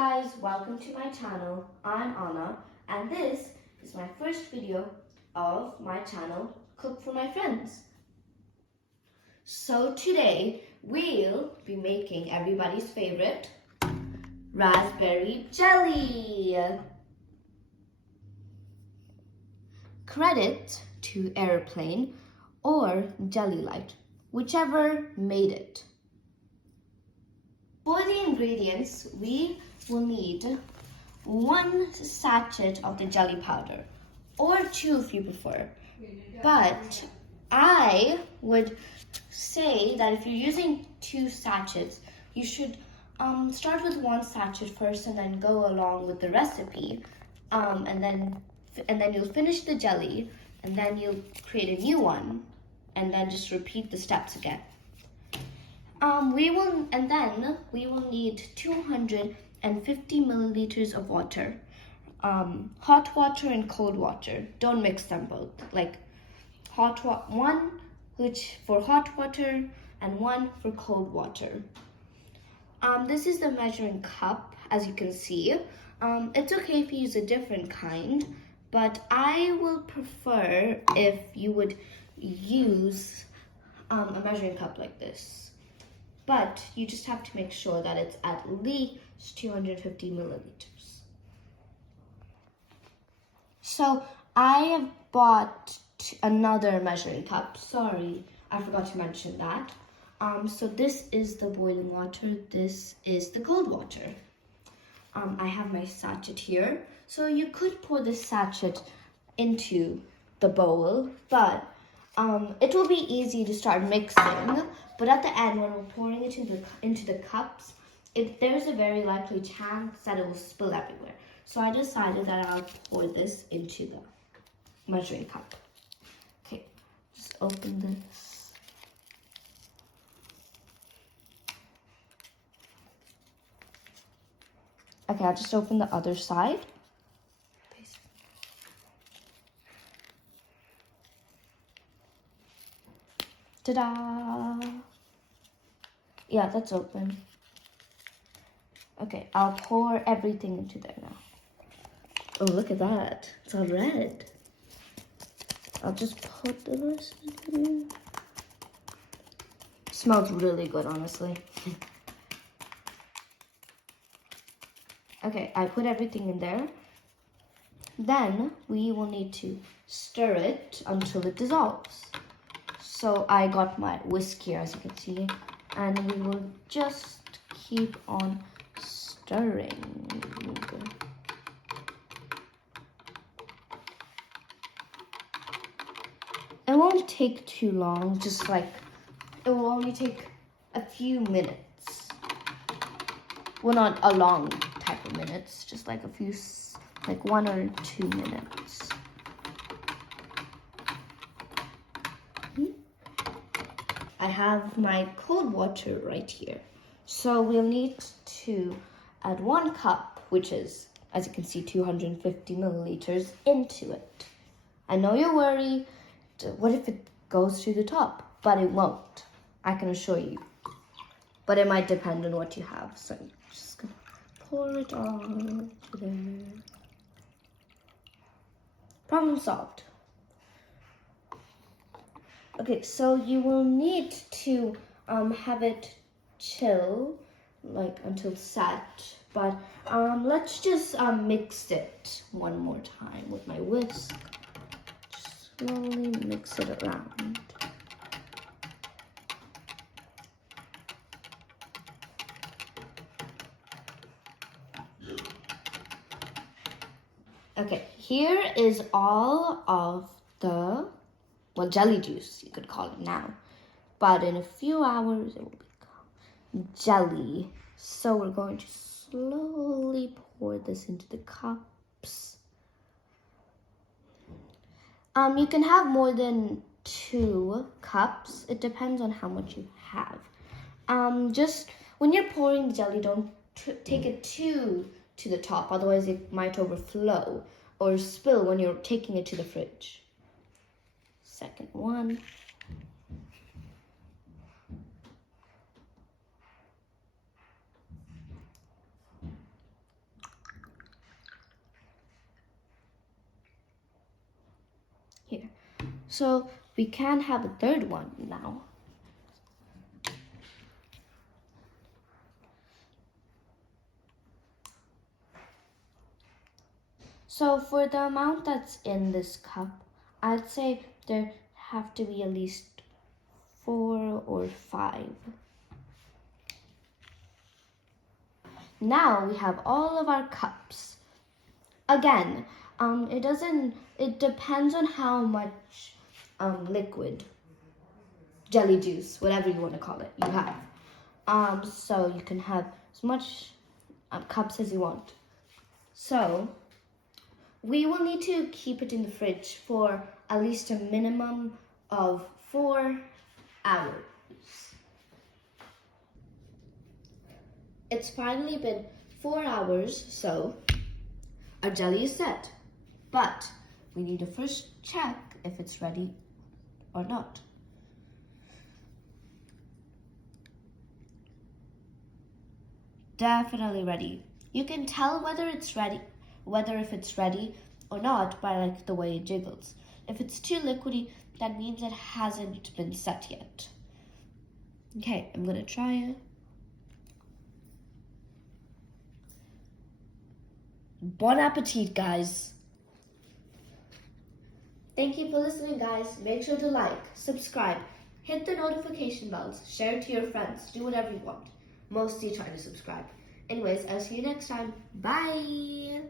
guys, welcome to my channel. I'm Anna and this is my first video of my channel, Cook for My Friends. So today we'll be making everybody's favorite raspberry jelly. Credit to Airplane or Jelly Light, whichever made it. For the ingredients, we will need 1 sachet of the jelly powder, or 2 if you prefer. But I would say that if you're using 2 sachets, you should start with 1 sachet first and then go along with the recipe. And then you'll finish the jelly and then you'll create a new one and then just repeat the steps again. We will need 250 milliliters of water, hot water and cold water. Don't mix them both. Like one which for hot water and 1 for cold water. This is the measuring cup, as you can see. It's okay if you use a different kind, but I will prefer if you would use a measuring cup like this. But you just have to make sure that it's at least 250 milliliters. So I have bought another measuring cup. Sorry, I forgot to mention that. So this is the boiling water. This is the cold water. I have my sachet here. So you could pour this sachet into the bowl, but it will be easy to start mixing, but at the end, when we're pouring it into the cups, there's a very likely chance that it will spill everywhere. So I decided that I'll pour this into the measuring cup. Okay, just open this. Okay, I'll just open the other side. Ta-da! Yeah, that's open. Okay, I'll pour everything into there now. Oh, look at that. It's all red. I'll just put the rest in here. Smells really good, honestly. Okay, I put everything in there. Then we will need to stir it until it dissolves. So I got my whisk here, as you can see, and we will just keep on stirring. It won't take too long, it will only take a few minutes. Well, not a long type of minutes, just like 1 or 2 minutes. I have my cold water right here. So we'll need to add 1 cup, which is, as you can see, 250 milliliters into it. I know you're worried, what if it goes to the top? But it won't, I can assure you. But it might depend on what you have. So I'm just gonna pour it all there. Problem solved. Okay, so you will need to have it chill, until set. But let's just mix it one more time with my whisk. Just slowly mix it around. Okay, here is all of the jelly juice, you could call it now. But in a few hours, it will become jelly. So we're going to slowly pour this into the cups. You can have more than 2 cups. It depends on how much you have. Just when you're pouring the jelly, don't take it to the top. Otherwise, it might overflow or spill when you're taking it to the fridge. Second one. So we can have a third one now. So for the amount that's in this cup, I'd say there have to be at least 4 or 5. Now we have all of our cups. Again, it depends on how much liquid, jelly juice, whatever you want to call it, you have. So you can have as much cups as you want. So we will need to keep it in the fridge for at least a minimum of 4 hours. It's finally been 4 hours, so our jelly is set. But we need to first check if it's ready or not. Definitely ready. You can tell whether if it's ready or not by like the way it jiggles. If it's too liquidy, that means it hasn't been set yet. Okay, I'm gonna try it. Bon appetit, guys. Thank you for listening, guys. Make sure to like, subscribe, hit the notification bells, share it to your friends, do whatever you want. Mostly try to subscribe. Anyways, I'll see you next time. Bye!